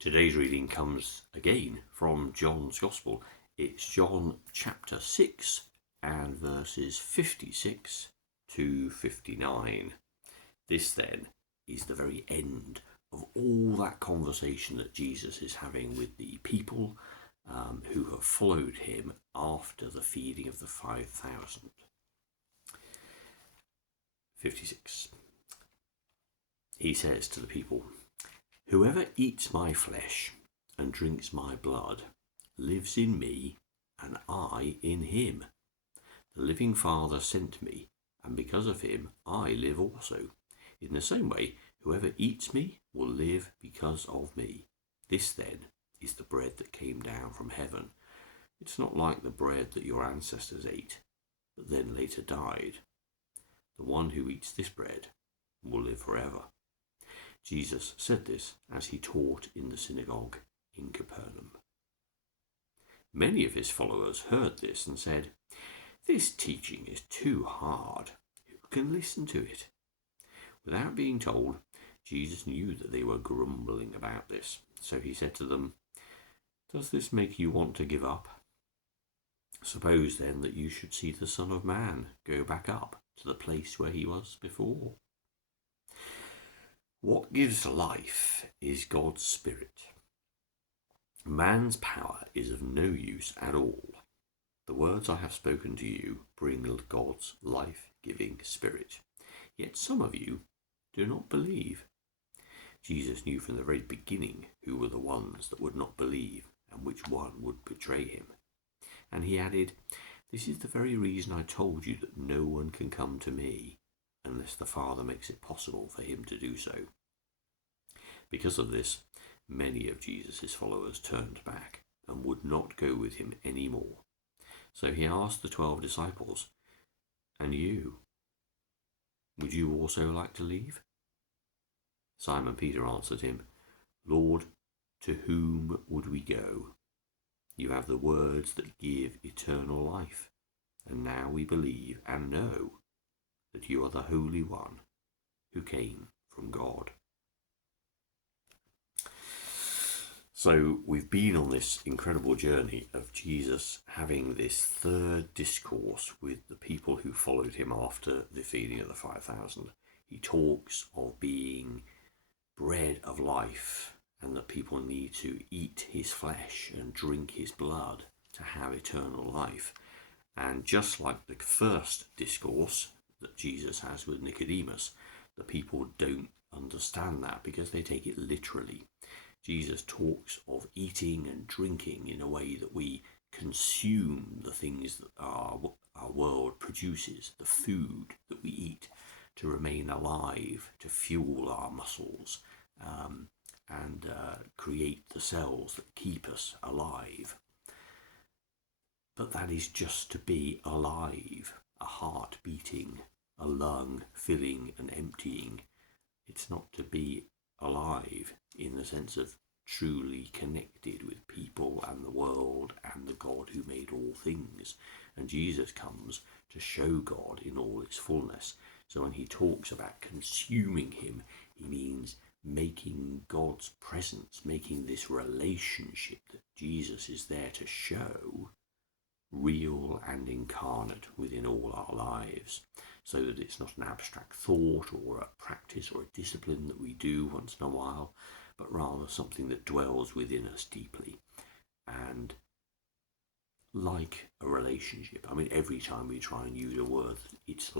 Today's reading comes again from John's Gospel. It's John chapter 6 and verses 56 to 59. This then is the very end of all that conversation that Jesus is having with the people who have followed him after the feeding of the 5,000. 56. He says to the people, "Whoever eats my flesh and drinks my blood lives in me, and I in him. The living Father sent me, and because of him I live also. In the same way, whoever eats me will live because of me. This then is the bread that came down from heaven. It's not like the bread that your ancestors ate, but then later died. The one who eats this bread will live forever." Jesus said this as he taught in the synagogue in Capernaum. Many of his followers heard this and said, "This teaching is too hard. Who can listen to it?" Without being told, Jesus knew that they were grumbling about this. So he said to them, "Does this make you want to give up? Suppose then that you should see the Son of Man go back up to the place where he was before. What gives life is God's Spirit. Man's power is of no use at all. The words I have spoken to you bring God's life-giving Spirit. Yet some of you do not believe." Jesus knew from the very beginning who were the ones that would not believe and which one would betray him. And he added, "This is the very reason I told you that no one can come to me unless the Father makes it possible for him to do so." Because of this, many of Jesus' followers turned back and would not go with him any more. So he asked the 12 disciples, "And you, would you also like to leave?" Simon Peter answered him, "Lord, to whom would we go? You have the words that give eternal life, and now we believe and know that you are the Holy One who came from God." So we've been on this incredible journey of Jesus having this third discourse with the people who followed him after the feeding of the 5,000. He talks of being bread of life and that people need to eat his flesh and drink his blood to have eternal life. And just like the first discourse that Jesus has with Nicodemus, the people don't understand that because they take it literally. Jesus talks of eating and drinking in a way that we consume the things that our world produces, the food that we eat to remain alive, to fuel our muscles, and create the cells that keep us alive. But that is just to be alive, a heart beating, a lung filling and emptying. It's not to be alive in the sense of truly connected with people and the world and the God who made all things. And Jesus comes to show God in all its fullness. So when he talks about consuming him, he means making God's presence, making this relationship that Jesus is there to show real and incarnate within all our lives, so that it's not an abstract thought or a practice or a discipline that we do once in a while, but rather something that dwells within us deeply. And like a relationship, I mean, every time we try and use a word, it's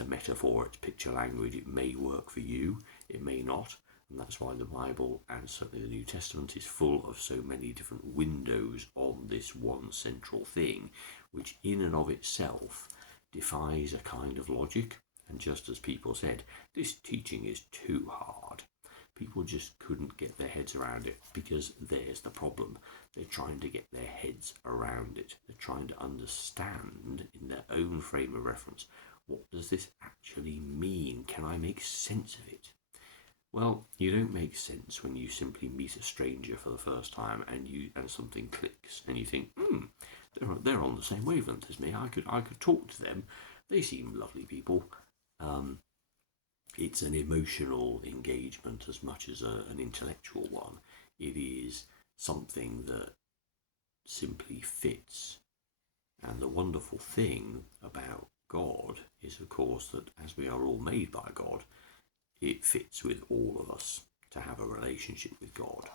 a metaphor, it's picture language. It may work for you, it may not. And that's why the Bible, and certainly the New Testament, is full of so many different windows on this one central thing, which in and of itself defies a kind of logic. And just as people said, this teaching is too hard, people just couldn't get their heads around it, because there's the problem. They're trying to get their heads around it. They're trying to understand in their own frame of reference, what does this actually mean? Can I make sense of it? Well, you don't make sense when you simply meet a stranger for the first time and something clicks and you think, they're on the same wavelength as me. I could talk to them. They seem lovely people. It's an emotional engagement as much as an intellectual one. It is something that simply fits. And the wonderful thing about God is, of course, that as we are all made by God, it fits with all of us to have a relationship with God,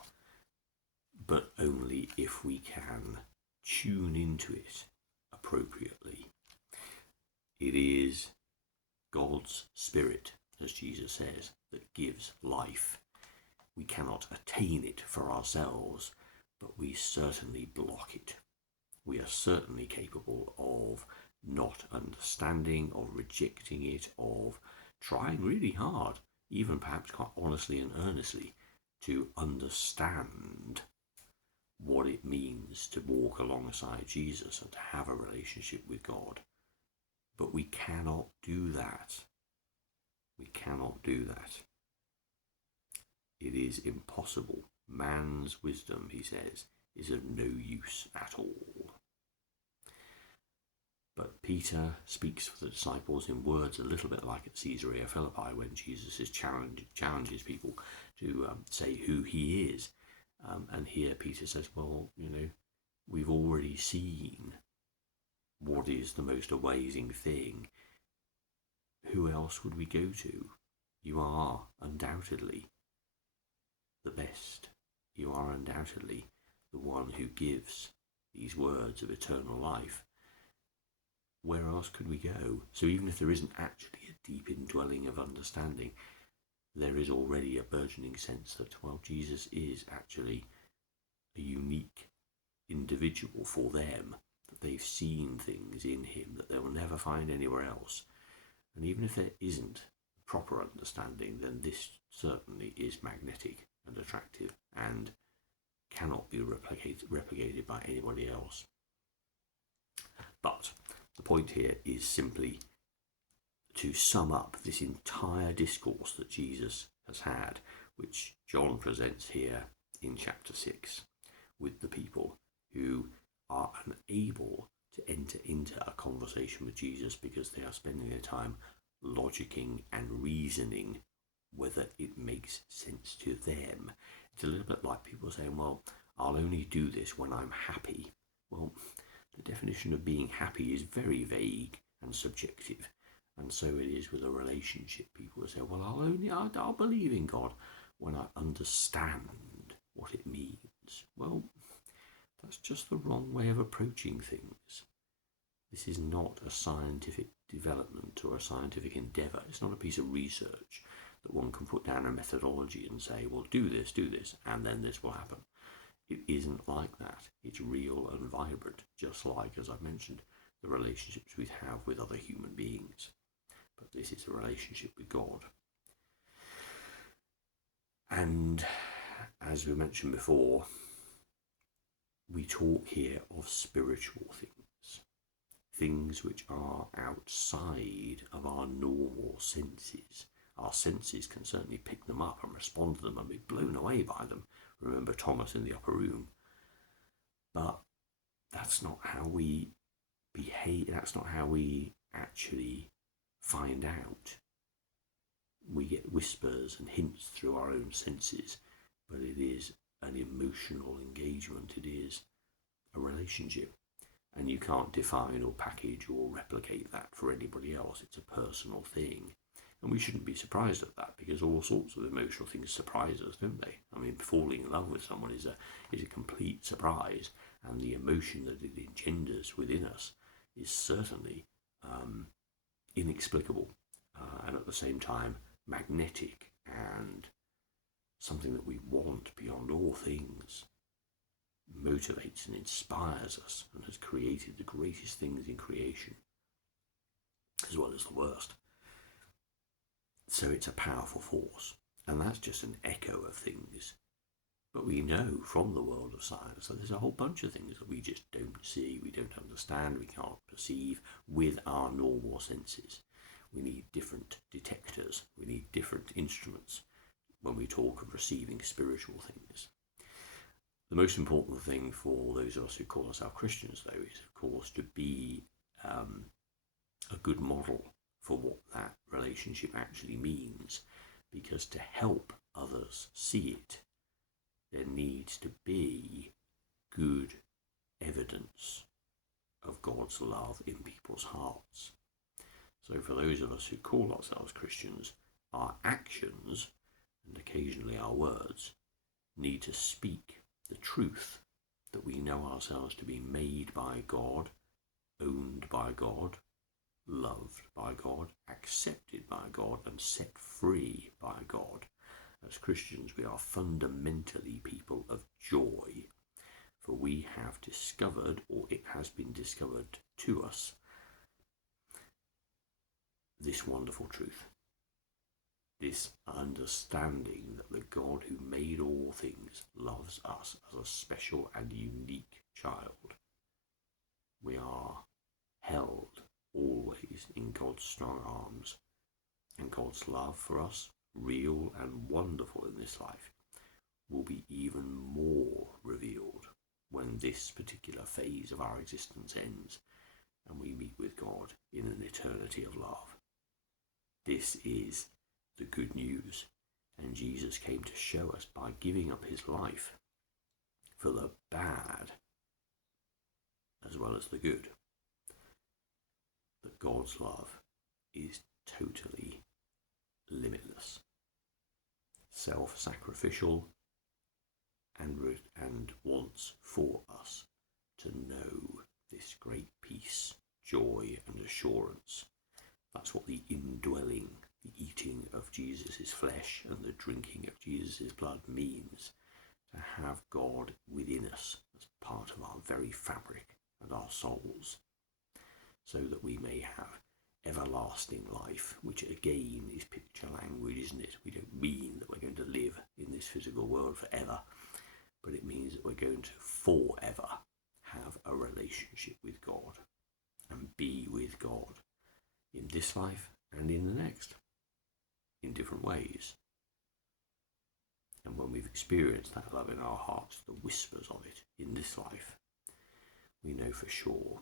but only if we can tune into it appropriately. It is God's Spirit, as Jesus says, that gives life. We cannot attain it for ourselves, but we certainly block it. We are certainly capable of not understanding, of rejecting it, of trying really hard, even perhaps quite honestly and earnestly, to understand what it means to walk alongside Jesus and to have a relationship with God. But we cannot do that. We cannot do that. It is impossible. Man's wisdom, he says, is of no use at all. But Peter speaks for the disciples in words a little bit like at Caesarea Philippi when Jesus challenges people to say who he is. And here Peter says, well, we've already seen what is the most amazing thing. Who else would we go to? You are undoubtedly the best. You are undoubtedly the one who gives these words of eternal life. Where else could we go? So even if there isn't actually a deep indwelling of understanding, there is already a burgeoning sense that, well, Jesus is actually a unique individual for them, that they've seen things in him that they will never find anywhere else. And even if there isn't proper understanding, then this certainly is magnetic and attractive and cannot be replicated by anybody else. But the point here is simply to sum up this entire discourse that Jesus has had, which John presents here in chapter 6, with the people who are unable to enter into a conversation with Jesus because they are spending their time logicking and reasoning whether it makes sense to them. It's a little bit like people saying, well, I'll only do this when I'm happy. Well, the definition of being happy is very vague and subjective. And so it is with a relationship. People say, well, I'll believe in God when I understand what it means. Well, that's just the wrong way of approaching things. This is not a scientific development or a scientific endeavour. It's not a piece of research that one can put down a methodology and say, well, do this, and then this will happen. It isn't like that. It's real and vibrant, just like, as I mentioned, the relationships we have with other human beings. But this is a relationship with God. And as we mentioned before, we talk here of spiritual things which are outside of our normal senses. Our senses can certainly pick them up and respond to them and be blown away by them. Remember Thomas in the upper room. But that's not how we behave. That's not how we actually find out. We get whispers and hints through our own senses, but it is an emotional engagement. It is a relationship. And you can't define or package or replicate that for anybody else. It's a personal thing. And we shouldn't be surprised at that, because all sorts of emotional things surprise us, don't they? I mean, falling in love with someone is a complete surprise, and the emotion that it engenders within us is certainly inexplicable, and at the same time magnetic and something that we want beyond all things. Motivates and inspires us and has created the greatest things in creation, as well as the worst. So it's a powerful force, and that's just an echo of things. But we know from the world of science that there's a whole bunch of things that we just don't see, we don't understand, we can't perceive with our normal senses. We need different detectors, we need different instruments when we talk of receiving spiritual things. The most important thing for those of us who call ourselves Christians, though, is, of course, to be a good model for what that relationship actually means, because to help others see it, there needs to be good evidence of God's love in people's hearts. So for those of us who call ourselves Christians, our actions, and occasionally our words, need to speak the truth that we know ourselves to be made by God, owned by God, loved by God, accepted by God, and set free by God. As Christians, we are fundamentally people of joy, for we have discovered, or it has been discovered to us, this wonderful truth, this understanding that the God who made all things loves us as a special and unique child. We are held always in God's strong arms, and God's love for us, real and wonderful in this life, will be even more revealed when this particular phase of our existence ends and we meet with God in an eternity of love. This is the good news, and Jesus came to show us by giving up his life for the bad as well as the good, that God's love is totally limitless, self-sacrificial, and wants for us to know this great peace, joy, and assurance. That's what the indwelling, the eating of Jesus' flesh and the drinking of Jesus' blood means, to have God within us as part of our very fabric and our souls, so that we may have everlasting life, which again is picture language, isn't it? We don't mean that we're going to live in this physical world forever, but it means that we're going to forever have a relationship with God and be with God in this life and in the next, in different ways. And when we've experienced that love in our hearts, the whispers of it in this life, we know for sure